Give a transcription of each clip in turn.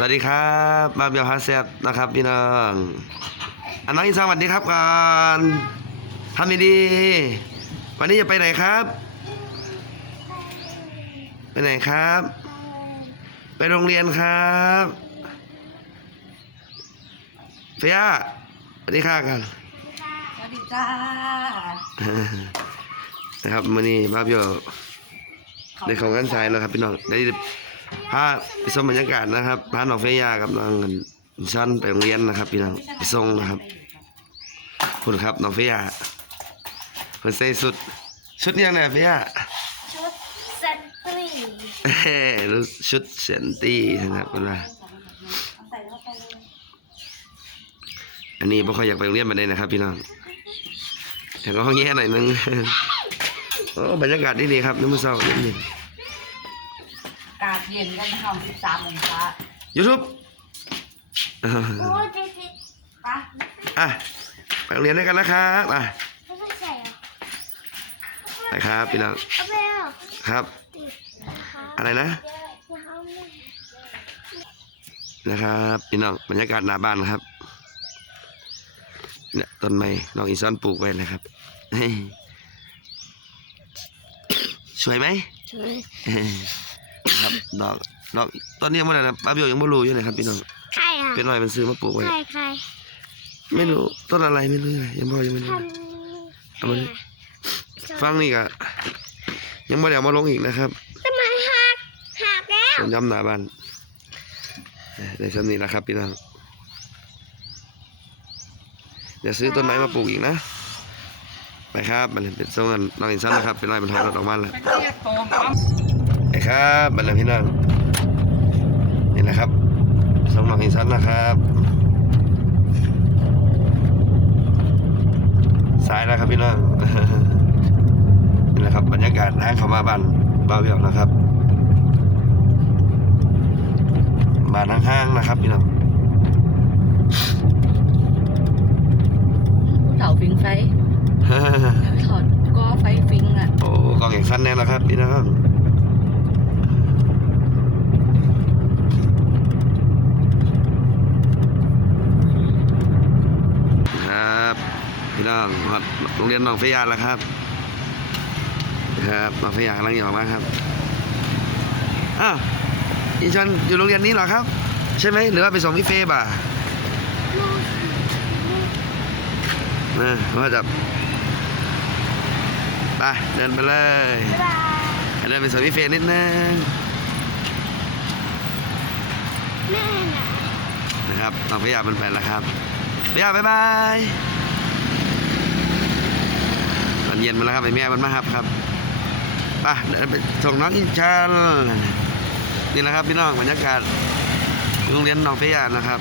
สวัสดีครับมาเบียวฮาเซบนะครับพี่น้องอันน้องอินสวัสดีครับก่อนทำดีๆวันนี้จะไปไหนครับ ไปไหนครับ ไปโรงเรียนครับเฟียสวัสดีค่ะกันสวัสดีจ้านะครับมื่อนี้มาเบียวในของกันชายแล้วครับพี่น้องได้ พาไปชมบรรยากาศนะครับพาน้องเฟียกับน้องชั้นไปโรงเรียนนะครับพี่น้องไปส่งนะครับคุณครับน้องเฟียเพิ่นใส่สุดชุดยังไงเฟียชุดเซนตรีเฮ้รู้ชุดเซนตี้นะครับเพิ่นว่าใส่เข้าไปเลยอันนี้บ่ค่อยอยากไปโรงเรียนมาได้นะครับพี่น้องเห็นว่าห้องแย่หน่อยนึงโอ้บรรยากาศดีดีๆครับน้ำมือเศร้าเย็นอากาศ เย็นกันห้อง13องศายูทูบโอ้เจ๊จิไปะอะไปโรงเรียนด้วยกันนะครับอะไม่ใช่ใส่เหรอไปครับพี่น้องเอาไปแล้วครับ ติดนะคะอะไรนะนะคะแม่นะครับพี่น้องบรรยากาศหน้าบ้านครับเนี่ยต้นไม้น้องอีซอนปลูกไว้นะครับเฮ้ยสวยไหม ช่วยเฮ้ย ครับ ดอก ดอก ตอนนี้ยังไม่ได้นะป้าเบียวยังไม่รู้อยู่เลยครับพี่น้อง ใครอะเป็นหน่อยมันซื้อมาปลูกไว้ ใครใครไม่รู้ต้นอะไรไม่รู้เลยยังพ่อยังไม่รู้ทเลยำเอามาดิฟังนี่ก็ยังไม่ได้เอามาลงอีกนะครับทำไมหักหักแล้วผมย้ำหน้าบ้านเอ้ยได้สำนี้แล้วครับพี่น้องอย่าซื้อต้นไม้มาปลูกอีกนะ ไปครับ มันเป็นส่งกันน้องอินซันนะครับ เป็นไรมันถอยรถออกมาแล้วไปเรียกโตม อ้อมไปครับบันเลยพี่น้องนี่นะครับส่งน้องอินซันนะครับสายแล้วครับพี่น้องนี่แหละครับบรรยากาศทางเข้ามาบ้านบ้าวเบี้ยวนะครับบ้านห้างๆนะครับพี่น้องผู้เฒ่าฟิงไฟถอดก็ไฟฟิงอะโอ้กองแข่งขันแน่นะครับพี่น้องครับพี่น้ องครับโรงเรียนหนองเฟียาแล้วครับ ครับหนองเฟียากำลังออกมาครับอ้าวอีชันอยู่โรงเรียนนี้เหรอครับ ใช่ไหมหรือว่าไปส่งพี่เฟย์บ่านะว่าจะไปเดินไปเลยบ๊ายบายเดินไปส่งพี่เฟย์นิดนึงแม่น่ะนะครับน้องพยามันไปแล้วครับพยาบ๊ายบายตอน เย็นมาแล้วครับไอ้แม่มันมาครับครับปเดี๋ยวไปส่งน้องอินชันนี่แหละครับพี่น้องบรรยากาศโรงเรียนหนองพยานะครับ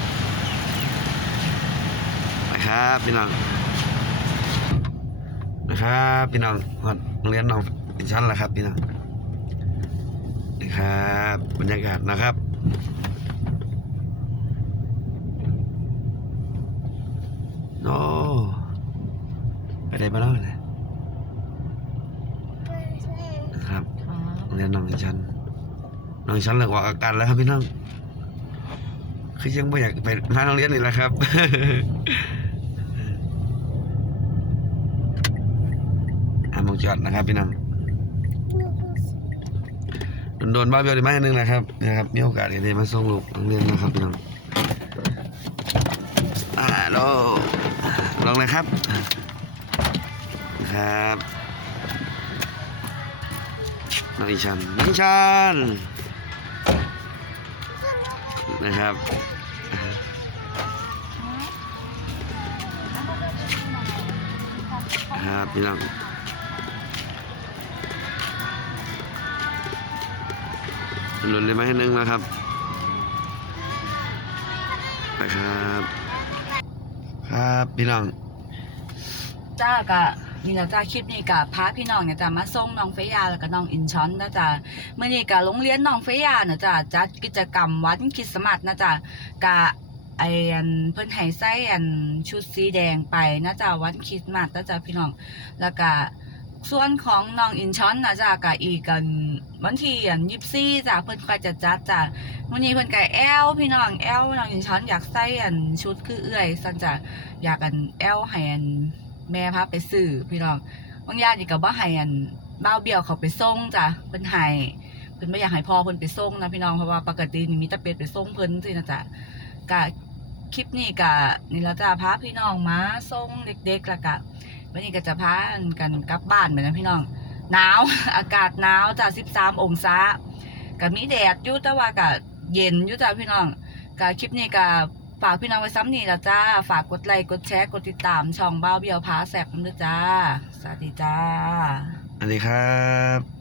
ไปครับพี่น้องนะครับพี่น้องโรงเรียนหนองอินชันแล้วครับพี่น้องนี่ครับบรรยากาศนะครับโอ้ไปได้มาแล้วเลยนะครับ โรงเรียนน้องอีชันน้องอีชันเลิกออกอาการแล้วครับพี่น้องคือยังไม่อยากไปมาโรงเรียนนี่แหละครับอ่ามองจอดนะครับพี่น้องโดนบ้าเบี้ยวได้ไหมอันนึงนะครับนะครับมีโอกาสได้มาส่งลูกโรงเรียนนะครับพี่น้องอ่าโลลองเลยครับ ครับ น้องอีชันน้องอีชันนะครับครับพี่น้องหล่นเลยไหมให้นึงนะครับนะครับ ครับพี่น้องจ้ากะ นี่นะจ้าคลิปนี้กะพาพี่น้องเนี่ยจ้ามาส่งน้องเฟยาแล้วก็น้องอินชอนนะจ้าเมื่อนี้กะโรงเรียนน้องเฟยาเนะจ้าจัดกิจกรรมวันคริสต์มาสนะจ้ากะไออันเพิ่นให้ใส่อันชุดสีแดงไปนะจ้าวันคริสต์มาสนะจ้าพี่น้องแล้วก็ส่วนของน้องอินชอนนะจ้ะก็อีกันวันที่อันยิบซี่จ้ะเพิ่นก็จะจัดจ้ะวันนี้เพิ่นก็แอลพี่น้องแอลน้องอินชอนอยากใส่อันชุดคือเอื้อยซั่นจ้ะอยากอันแอลให้อัน แม่พาไปซื้อพี่น้องบางอย่างนี่ก็บ่ให้อันบ้าเบี้ยวเขาไปส่งจ้ะเพิ่นให้เพิ่นบ่อยากให้พ่อเพิ่นไปส่งนะพี่น้องเพราะว่าปกตินี่มีแต่เป็ดไปส่งเพิ่นสินะจ๊ะก็คลิปนี้ก็นี่แล้วจ้ะพาพี่น้องมาส่งเด็กๆล้วก็วันนี้ก็จะพากันกลับบ้านไปนะพี่น้องหนาวอากาศหนาวจ้ะ13 องศาก็มีแดดอยู่แต่ว่าก็เย็นอยู่จ้ะพี่น้องก็คลิปนี้ก็ ฝากพี่น้องไว้ซ้ำนี่ละจ้า ฝากกดไลค์กดแชร์กดติดตามช่องบ้าเบียวพาแสบด้วยจ้า สวัสดีจ้า สวัสดีครับ